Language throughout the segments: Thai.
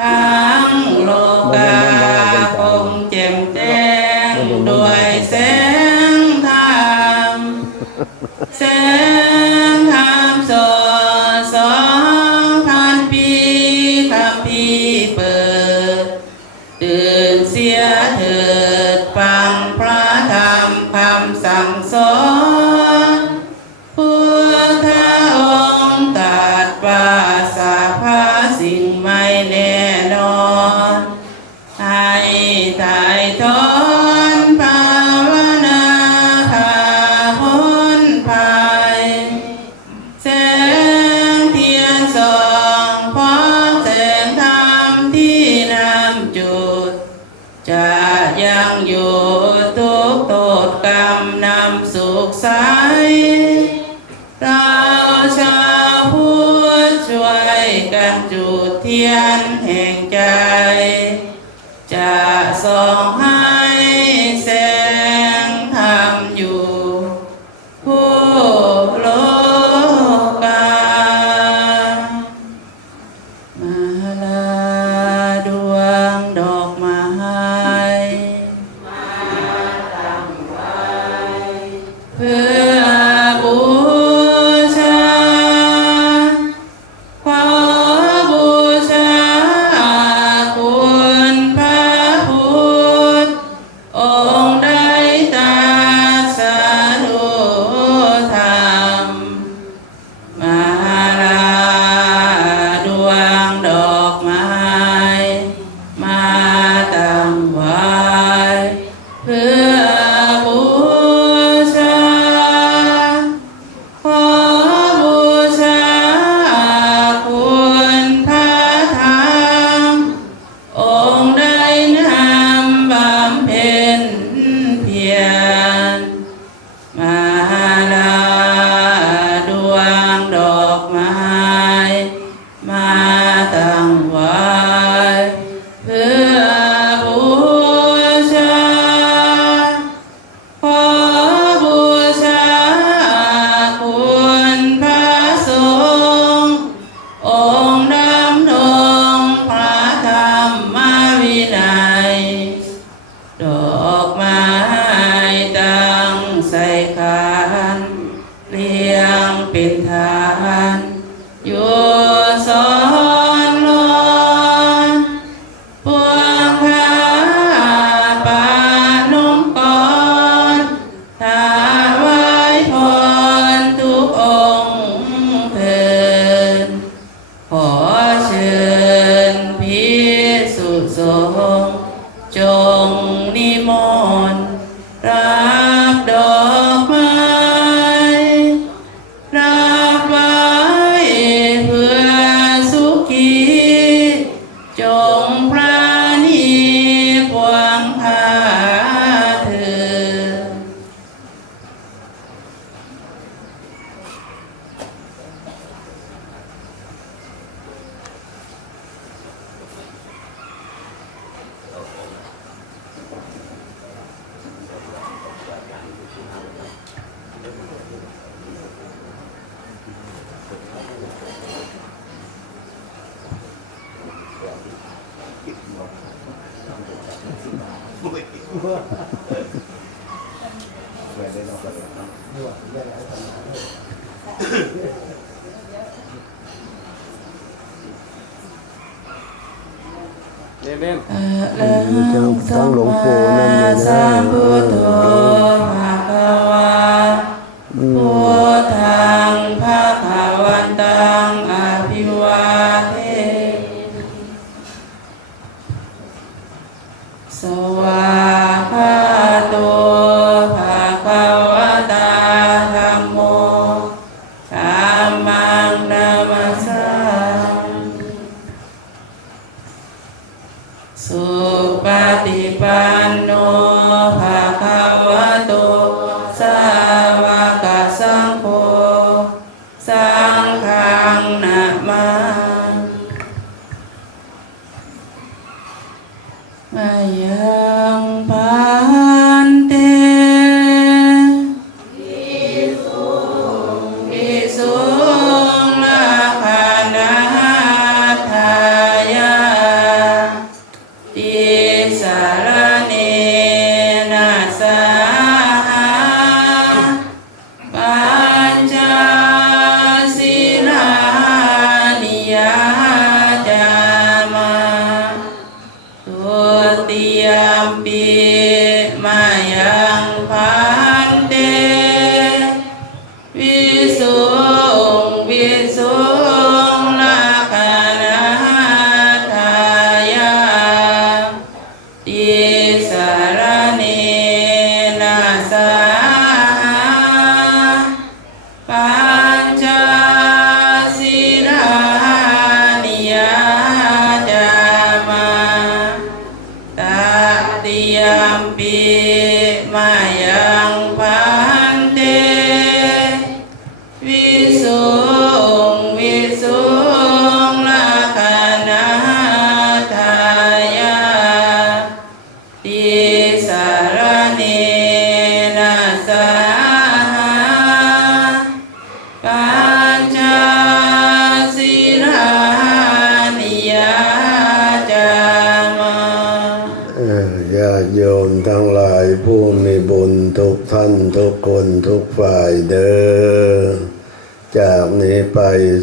ทั้งโลกาคงแจ่มแจ้งด้วยแสงธรรมแสง จะยังอยู่ทุกโทษกรรมนำสุขใสเราชาวพุทธช่วยกันจุดเทียนแห่งใจ เจ้าทั้งหลวงปู่นั่นเองน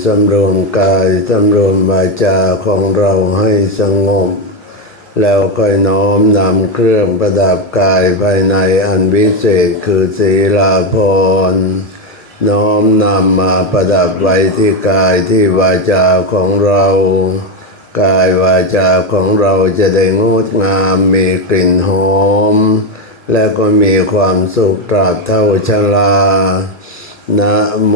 สำรวมกายสำรวมวาจาของเราให้สงบ แล้วค่อยน้อมนำเครื่องประดับกายภายในอันวิเศษคือศีลาภรณ์น้อมนำมาประดับไว้ที่กายที่วาจาของเรา กายวาจาของเราจะได้งดงามมีกลิ่นหอม และก็มีความสุขตราบเท่าชรานะโม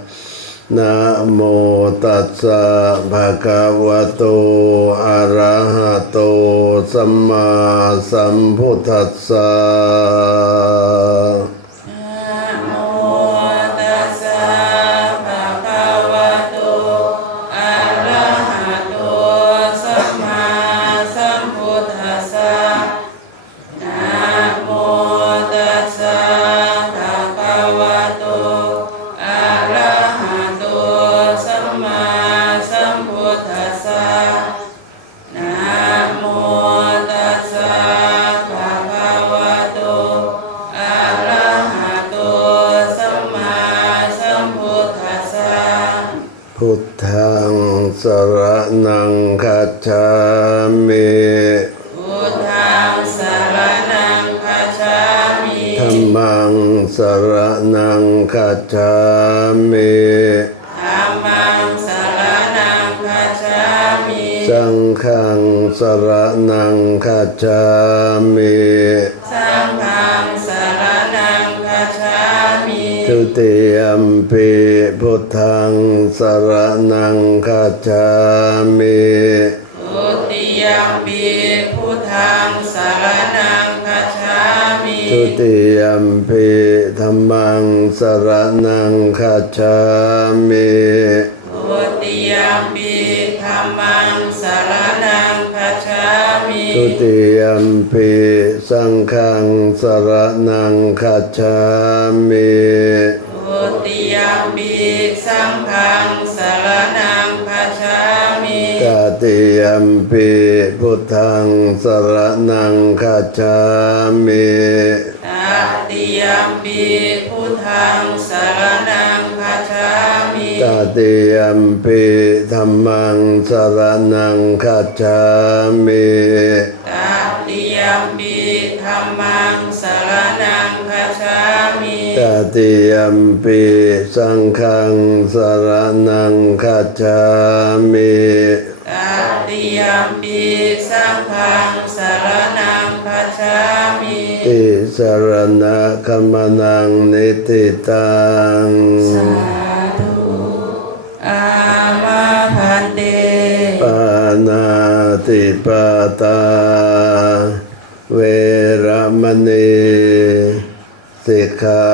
นะโมตัสสะภะคะวะโต อะระหะโต สัมมาสัมพุทธัสสะนะ คัจฉามิพุทธังสรณังคัจฉามิธัมมังสรนังคัจฉามิธัมมังสรณังคัจฉามิสังฆังสรนังคัจฉามิสังฆังสรณังคัจฉามิทุติยมปิพุทธังสรนังคัจฉามิ ติยมปิธัมมังสรนังคัจฉามิทุติยมปีธัมมังสรณังคัจฉามิทุติยมปิสังฆังสรนังคัจฉามิทุติยมปีสังฆังสรณังคัจฉามิตติยมปิพุทธังสรนังคัจฉามิ ตติยมปีพุทธังสรณังคัจฉามิตติยมปิธัมมังสรนังคัจฉามิตติยมปีธัมมังสรณังคัจฉามิตติยมปิสังฆังสรนังคัจฉามิตติยมปีสังฆังสรณัง คัจฉามิติสรณะขมนังนิติตังสาธุอามาพันเตปานาติปาตา เวระมณีสิกขา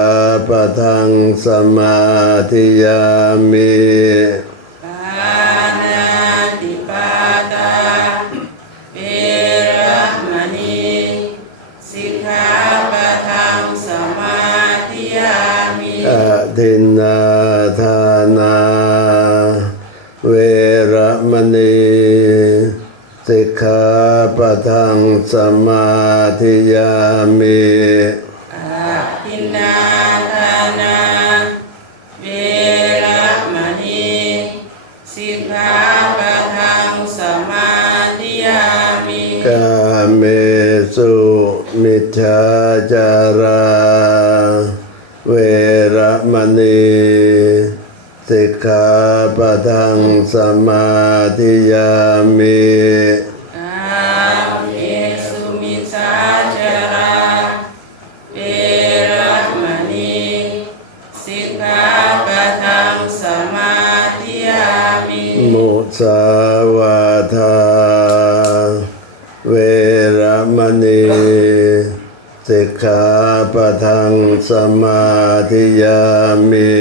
ปะทังสมาธิยามิ สิกขาปะทังสมาธิยามิอาทินนาทานาเวระมณีสิกขาปะทังสมาธิยามิกาเมสุมิจฉาจาราเวระมณีสิกขา ปะทังสมาธิยามิอาเยสุมิสาจาราเวระมณีสิกขาปะทังสมาธิยามิมุสาวาทาเวระมณีสิกขาปะทังสมาธิยามิ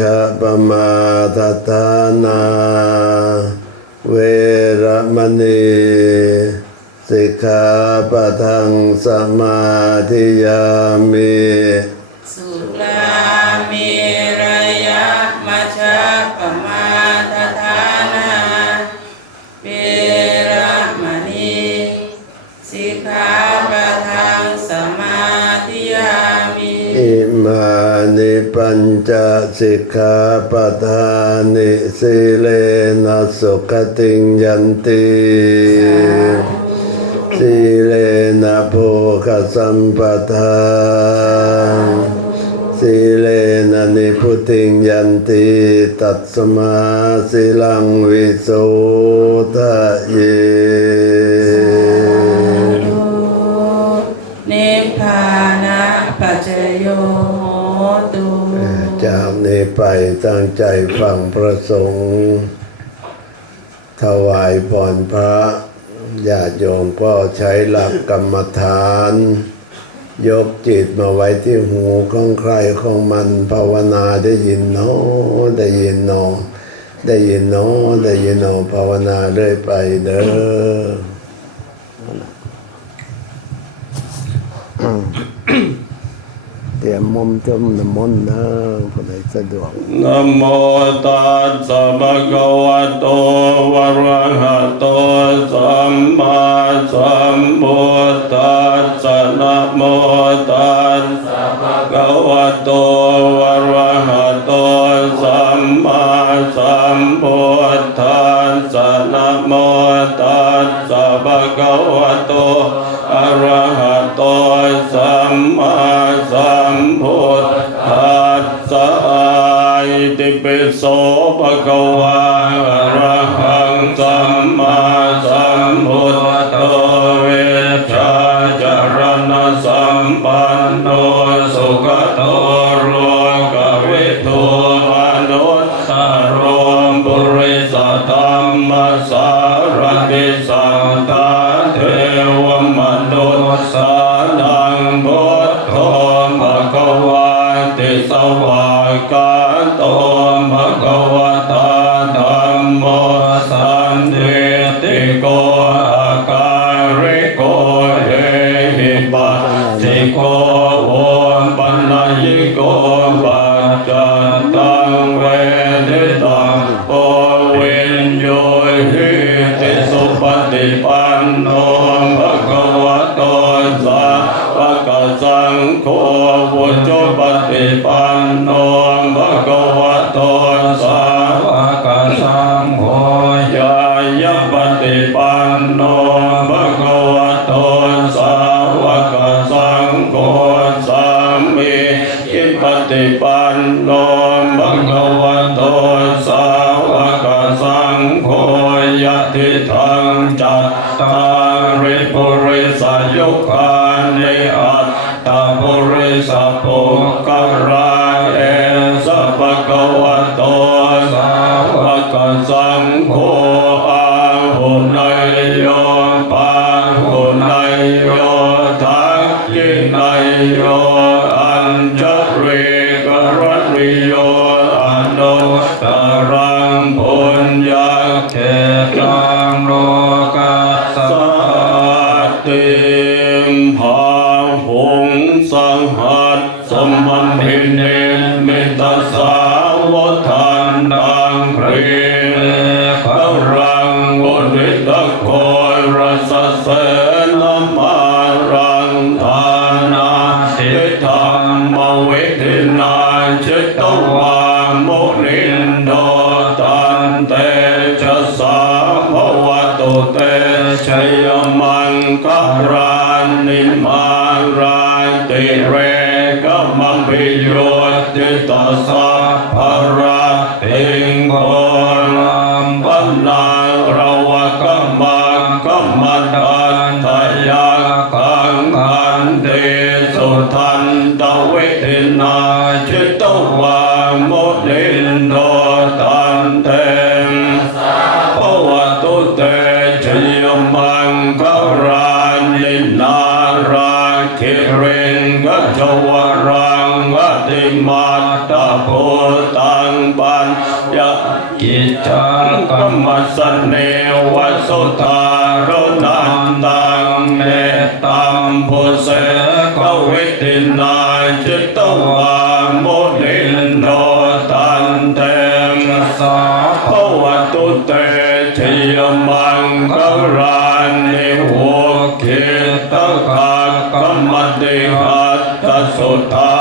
จะปมาทตานา เวรมณีสิกขาปะทังสมาธิยามิ สุราเม ปัญจสิกขาปทานิสิเลนะสุขติงยันติสิเลนะโภคสัมปทาสิเลนะนิพุติงยันติตัสมาสิลังวิโสทะเย ตุจากนี้ไปตั้งใจฟังพระสงฆ์ถวายพรพระญาติโยมก็ใช้หลักกรรมฐาน ยกจิตมาไว้ที่หูของใครของมันภาวนาได้ยินเนาะได้ยินเนาะได้ยินเนาะได้ยินเนาะภาวนาเรื่อยไปเด้อเตรียมมุมจมน้ำมนต์นะผู้ใดสะดวกนะโมตัสสะภะคะวะโตวะระหะโตสัมมาสัมพุทธัสสะนะโมตัสสะภะคะวะโตวะระหะโต เตสุทันตเวทินาจิตตวามุนินโดตันเตภวตุเตชยมังคารานินาราคิเรงกัจวรังวติมาตาโพตังปัญญากิจจกัมมัสเนวสุตา ต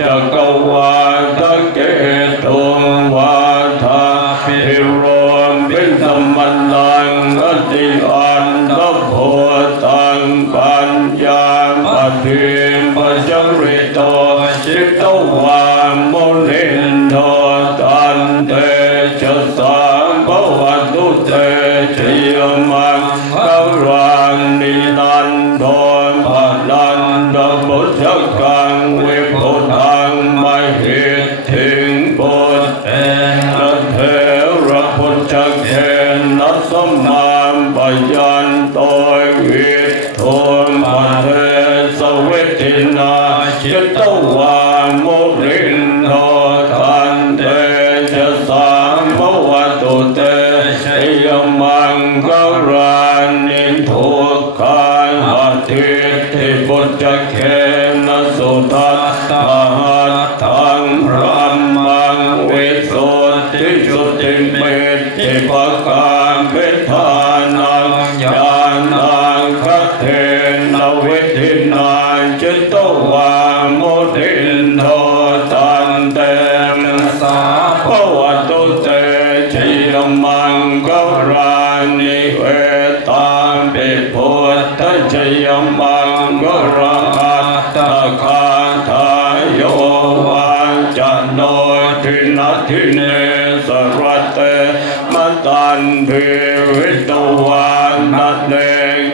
สัจ เว ทิเนสรัตเตมตันเทวิตวานนัเน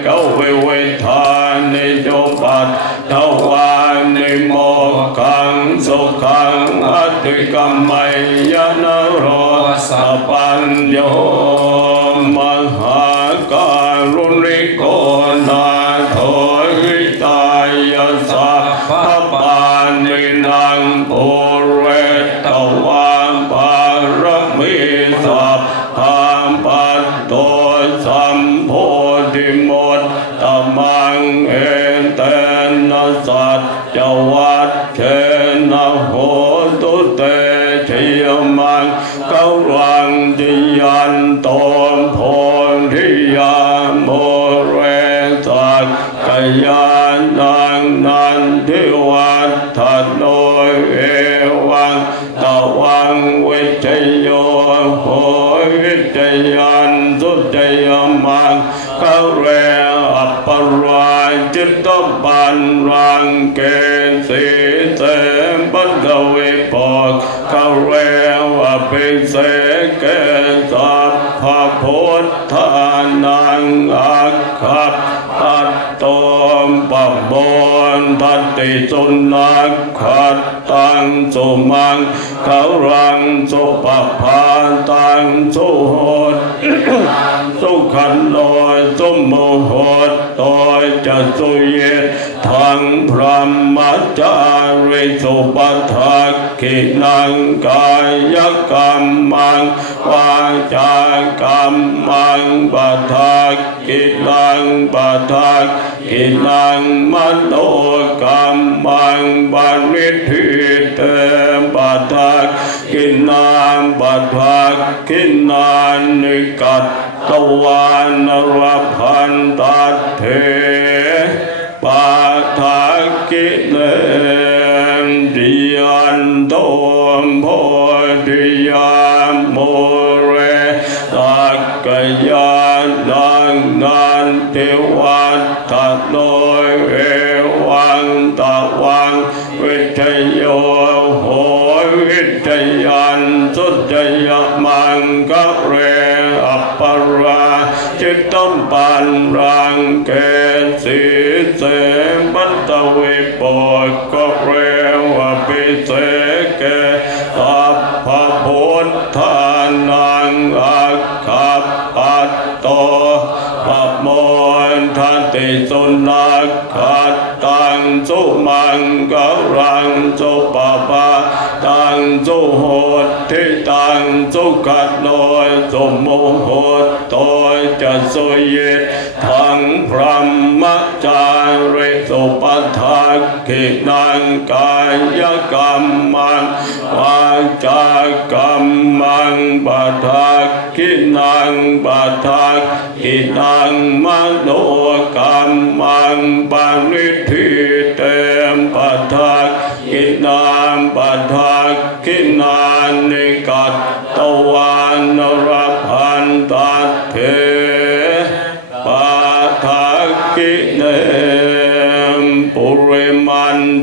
เกวิเวทานิโยปัตทวานิโมกังสุขังอติกรรมัยยนโรสัพปัญโย กรังจิยันตมโพธิยาโมเรสักกยานังนันทิวัฏฐโนเอวังตวังวิจโยโหวิจยันสุจยมังเขาเรอัปปรายจิตตปันรังเกสีเสมปัตตว กเขาเรอภิเสกเกสัพพะ พุทธานังอักขับตัดตมปะบนทัตติสุนักขัดตังสุมังเขารังสุปภาตังสุโหดสุขันโดยสุโมโหดโดยจะสุเยตทางพระมจาริสุปทักขินังกายกรรมังวาจากรรมังปทักขินังปทักขินังมัตโนกรรมังปณิทิเตปทักขินังปทักขินันนิกัตตวานรพันตัดเทปาทากิเลนดิยันโตมโพ เทวัตโนเอวังตะวังวิทโยโหวิทยันสุจยมังกะเรอัปปราจิตตมปันรังเกสีเสปัตตวิปกกะเรวะปิเสเกสัพพพุทธานังอัก สุนักขัดตังสุมังกรังสุปา สุโหดทิตังสุขัดโลยสุโมโหดโตยจะสุยิตทังพระมจาริสุปทักขินังกายกรรมังวาจากรรมังปัทักขินังปัทักขินังมโนกรรมังปานิทิเตมปัทักขินั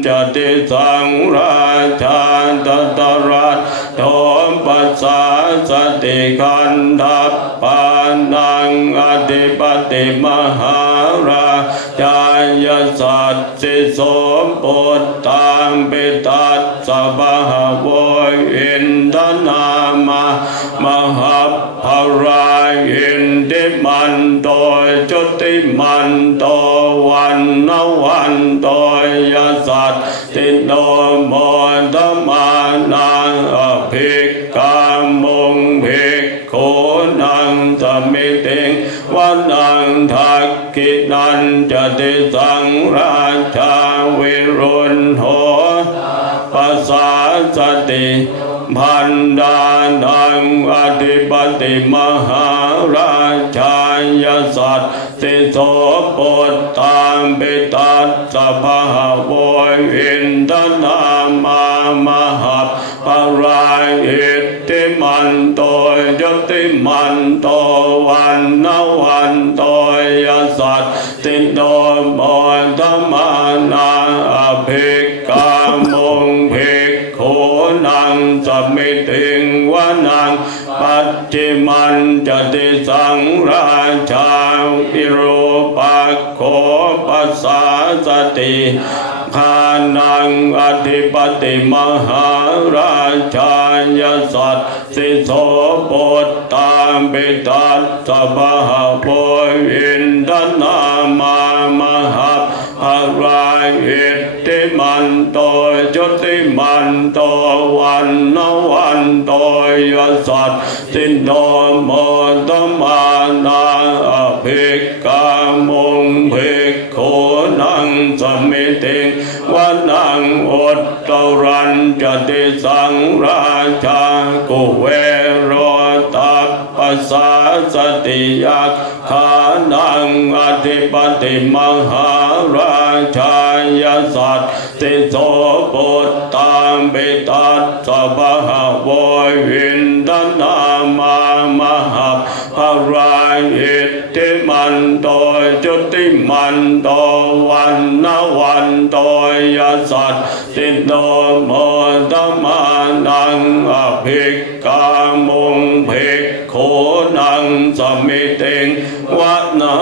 จติสังราชาตตรัสโทมปัสสาสติขันธัปปานังอธิปติมหาราชายสัตสิสมปุตตังปิตัสสะบะหะโวอินทนามามหาภรา ติมันโตวันนวันโตยสัตติโนโมตมานังอภิกามงภิกขุนังสมิติงวันนังทักขินันจะติสังราชาวิรุณโหปัสสาสติพันดานังอธิปติมหาราชา ยสัตติโสปตตามปิตัสสะภะโวอินทนามามหัปปรายอิทติมันโตยติมันโตวันนวันโตยสัตติโนโมธมานา พานังอธิปติมหาราชายสัตสิโสปตตามปิตัสสะบะหโพอินทนามามหัปภรายอิทติมันโตจุติมันโตวันนวันโตยสัตสินโนโมตมานา วันนังอดตรันจะติสังราชากุเวโรตัปปสาสติยักขานังอธิปติมหาราชายสัตติโสปุตตามปิตัสสะภะหะโววินทนามามหัปภรายอิท ติมันโตจุติมันโตวันนาวันโตยสัตติโตโมตมานังอภิกกามงภิกโคนังสมิติงวันา